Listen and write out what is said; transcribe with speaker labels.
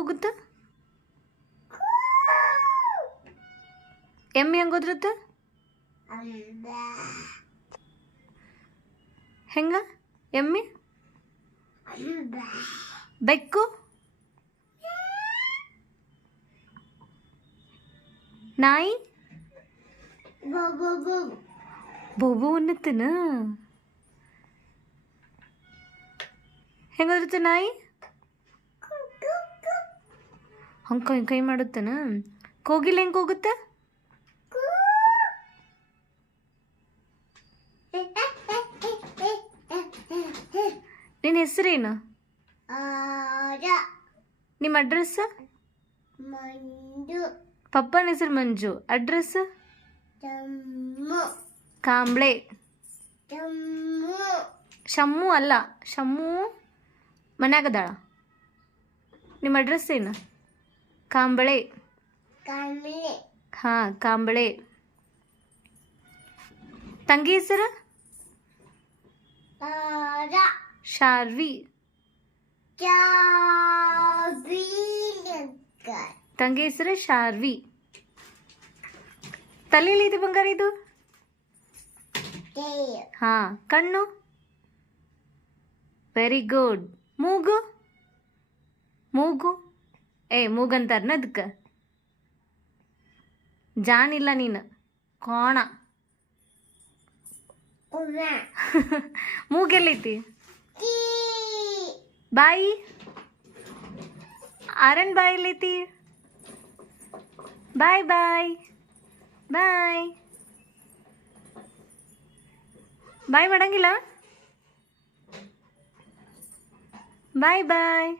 Speaker 1: ಹೋಗುತ್ತ? ಎಮ್ಮೆ ಹೆಂಗೋದಿರುತ್ತೆ? ಹೆಂಗ? ಎಮ್ಮೆ? ಬೆಕ್ಕು? ನಾಯಿ? ಬೋಬು ಅನ್ನತ್ತನ ಹೆಂಗೋದಿರುತ್ತೆ ನಾಯಿ? ಹಂಗೆ ಕೈ ಕೈ ಮಾಡುತ್ತನ? ಕೋಗಿಲ್ ಹೆಂಗೆ ಹೋಗುತ್ತೆ ನಿನ್ನ ಹೆಸರೇನು? ನಿಮ್ಮ ಅಡ್ರೆಸ್
Speaker 2: ಮಂಜು.
Speaker 1: ಪಪ್ಪನ ಹೆಸರು ಮಂಜು. ಅಡ್ರೆಸ್ ಕಾಂಬ್ಳೆ ಶಮ್ಮು ಅಲ್ಲ ಶಮ್ಮು ಮನ್ಯಾಗದಾಳ. ನಿಮ್ಮ ಅಡ್ರೆಸ್ ಏನು ಕಾಂಬಳೆ.
Speaker 2: ಕಾಂಬಳೆ.
Speaker 1: ಹಾ ಕಾಂಬಳೆ. ತಂಗಿ ಹೆಸರು? ಶಾರ್ವಿ. ತಂಗಿ ಹೆಸರು ಶಾರ್ವಿ. ತಲೆಯಲ್ಲಿ ಇದು ಬಂಗಾರ ಇದು? ಹಾಂ ಕಣ್ಣು? ವೆರಿ ಗುಡ್ ಮೂಗು? ಮೂಗು? ಏ ಮೂಗಂತಾರನ ಅದಕ್ಕೆ ಜಾನಿಲ್ಲ ನೀನು ಕೋಣ
Speaker 2: ಉಮ
Speaker 1: ಮೂಗೆಲ್ಲೈತಿ
Speaker 2: ಕೀ
Speaker 1: ಬಾಯಿ ಆರನ್ ಬಾಯಿ ಎಲ್ಲೈತಿ ಬಾಯ್ ಬಾಯ್ ಬಾಯ್ ಬಾಯ್ ಮಾಡಂಗಿಲ್ಲ ಬಾಯ್ ಬಾಯ್